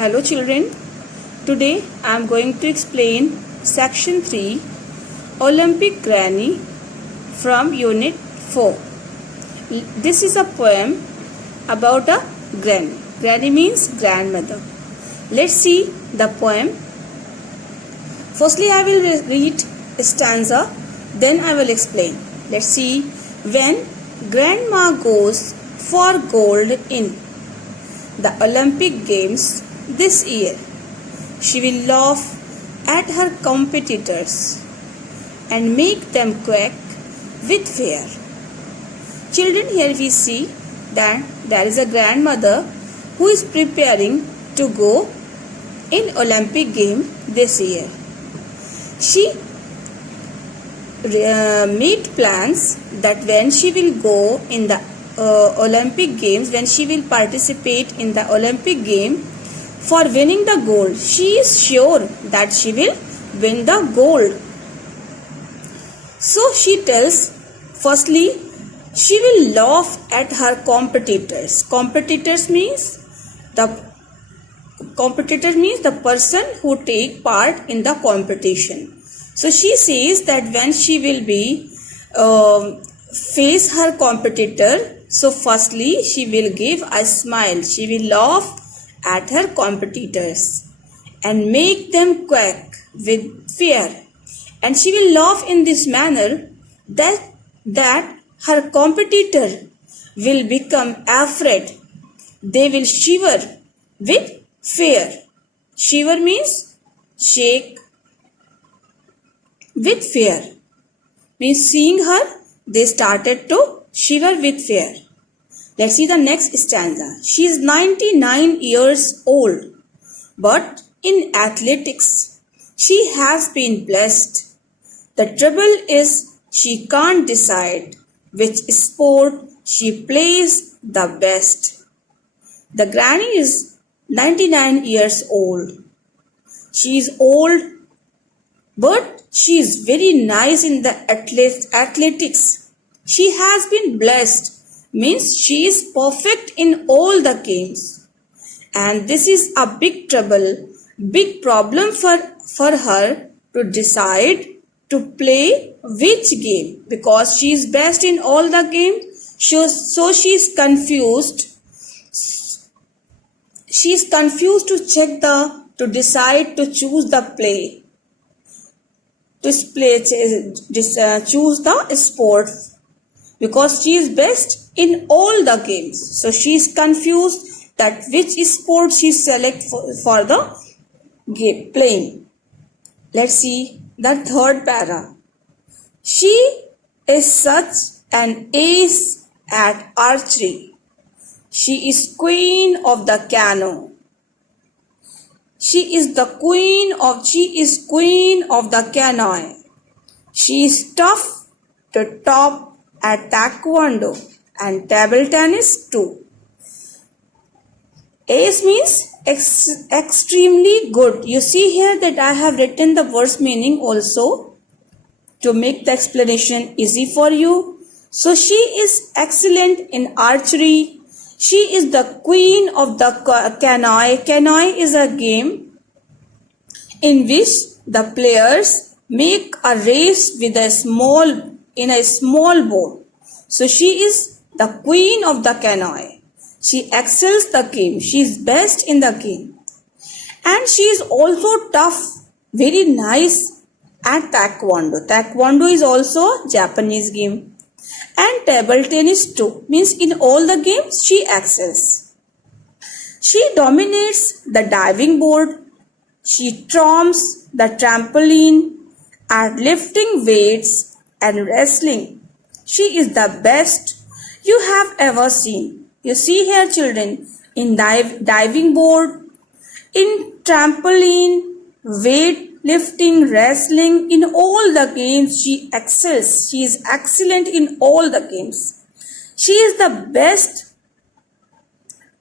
Hello children, today I am going to explain section 3 Olympic Granny from unit 4. This is a poem about a granny. Granny means grandmother. Let's see the poem. Firstly I will read a stanza, then I will explain. Let's see. When grandma goes for gold in the Olympic Games this year, she will laugh at her competitors and make them quack with fear. Children, here we see that there is a grandmother who is preparing to go in Olympic game this year. She made plans that when she will go in the Olympic Games, when she will participate in the Olympic game for winning the gold, she is sure that she will win the gold. So she tells, firstly, she will laugh at her competitors. Competitors means the person who take part in the competition. So she says that when she will be face her competitor, so firstly she will give a smile. She will laugh at her competitors and make them quack with fear. And she will laugh in this manner that her competitor will become afraid. They will shiver with fear. Shiver means shake with fear. Means seeing her, they started to shiver with fear. Let's see the next stanza. She is 99 years old, but in athletics, she has been blessed. The trouble is she can't decide which sport she plays the best. The granny is 99 years old. She is old, but she is very nice in the athletics. She has been blessed, means she is perfect in all the games. And this is a big problem for her to decide to play which game, because she is best in all the games. So she is confused. She is confused to decide to choose the play. Choose the sport, because she is best in all the games. So she is confused that which sport she select for the game playing. Let's see the third para. She is such an ace at archery. She is queen of the canoe. She is queen of the canoe. She is tough to top at taekwondo and table tennis too. Ace means extremely good. You see here that I have written the verse meaning also to make the explanation easy for you. So she is excellent in archery. She is the queen of the canoe. Canoe is a game in which the players make a race with a small boat. So she is the queen of the canoe. She excels the game. She is best in the game. And she is also tough, very nice at taekwondo. Taekwondo is also a Japanese game. And table tennis too. Means in all the games she excels. She dominates the diving board. She trumps the trampoline at lifting weights and wrestling. She is the best you have ever seen. You see here children, in diving board, in trampoline, weight lifting, wrestling, in all the games she excels. She is excellent in all the games. She is the best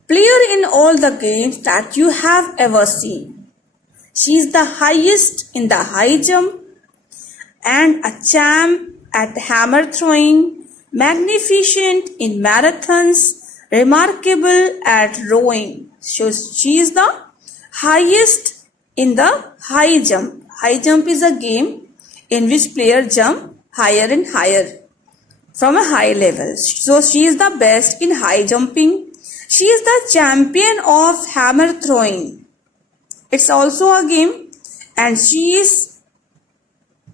player in all the games that you have ever seen. She is the highest in the high jump and a champ at hammer throwing, magnificent in marathons, remarkable at rowing. So she is the highest in the high jump. High jump is a game in which players jump higher and higher from a high level. So she is the best in high jumping. She is the champion of hammer throwing. It's also a game, and she is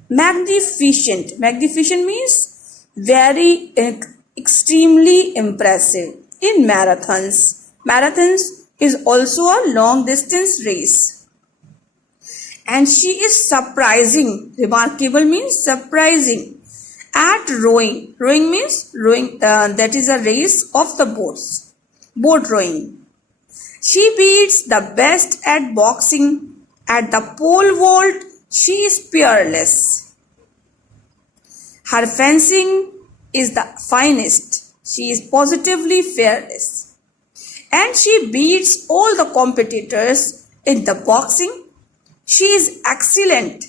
magnificent. Magnificent means very extremely impressive in marathons. Marathons is also a long distance race. And she is surprising. Remarkable means surprising. At rowing. Rowing means rowing. That is a race of the boats. Boat rowing. She beats the best at boxing. At the pole vault, she is peerless. Her fencing is the finest. She is positively fearless. And she beats all the competitors in the boxing. She is excellent.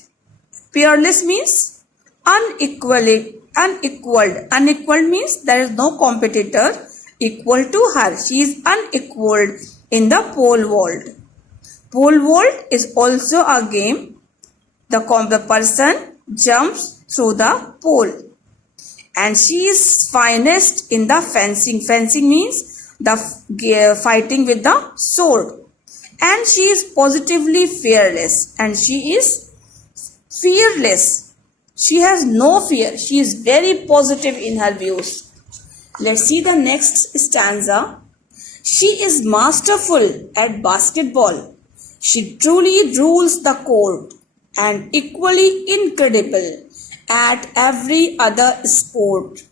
Peerless means unequaled. Unequaled means there is no competitor equal to her. She is unequaled in the pole vault. Pole vault is also a game. The person jumps through the pole. And she is finest in the fencing. Fencing means the fighting with the sword. And she is positively fearless. And she is fearless. She has no fear. She is very positive in her views. Let's see the next stanza. She is masterful at basketball. She truly rules the court and equally incredible at every other sport.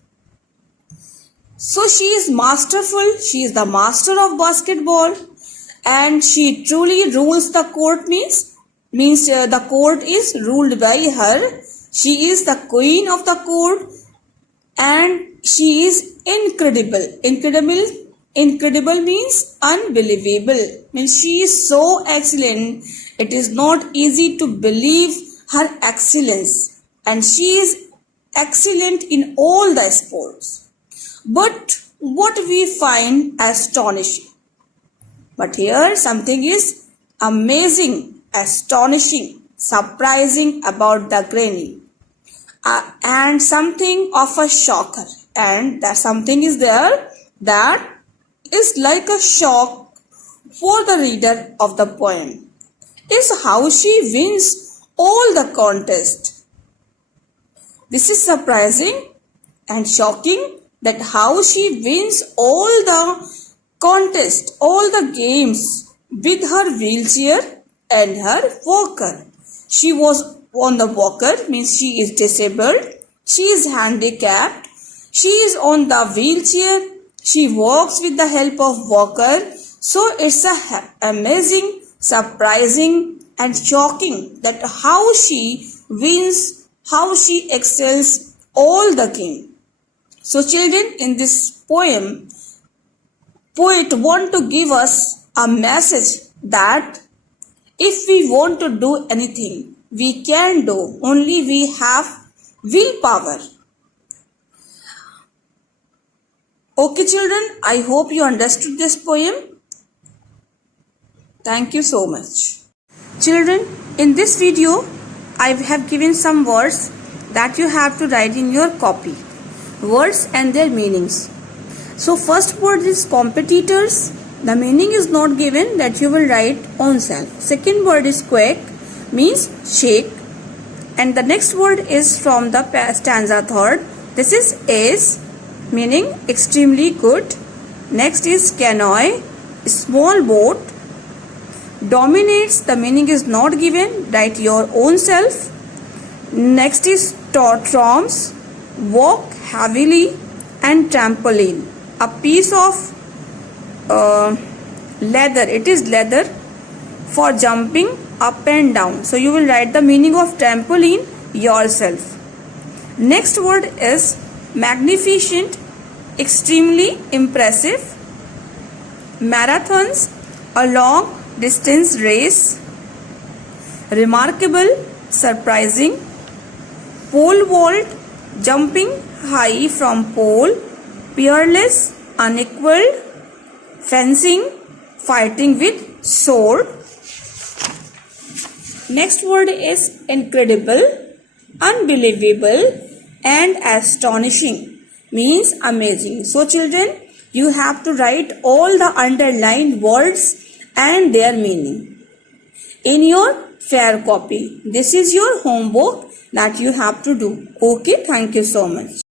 So she is masterful. She is the master of basketball, and she truly rules the court means the court is ruled by her. She is the queen of the court, and she is incredible. Incredible means unbelievable. Means she is so excellent. It is not easy to believe her excellence, and she is excellent in all the sports. But what we find astonishing. But here something is amazing, astonishing, surprising about the granny. And something of a shocker. And that something is there that is like a shock for the reader of the poem. Is how she wins all the contest. This is surprising and shocking, that how she wins all the contest, all the games with her wheelchair and her walker. She was on the walker, means she is disabled. She is handicapped. She is on the wheelchair. She walks with the help of walker. So it's amazing, surprising and shocking that how she wins, how she excels all the game. So children, in this poem, poet want to give us a message that if we want to do anything, we can do, only we have willpower. Okay children, I hope you understood this poem. Thank you so much. Children, in this video, I have given some words that you have to write in your copy. Words and their meanings. So first word is competitors. The meaning is not given, that you will write on self. Second word is quake, means shake. And the next word is from the stanza third. This is, meaning extremely good. Next is canoe, small boat. Dominates, the meaning is not given, write your own self. Next is tromps, walk heavily, and trampoline. A piece of leather, it is leather for jumping up and down. So you will write the meaning of trampoline yourself. Next word is magnificent, extremely impressive. Marathons, a long distance race. Remarkable, surprising. Pole vault, jumping high from pole. Peerless, unequaled. Fencing, fighting with sword. Next word is incredible, unbelievable, and astonishing. Means amazing. So children, you have to write all the underlined words and their meaning in your fair copy. This is your homework that you have to do. Okay, thank you so much.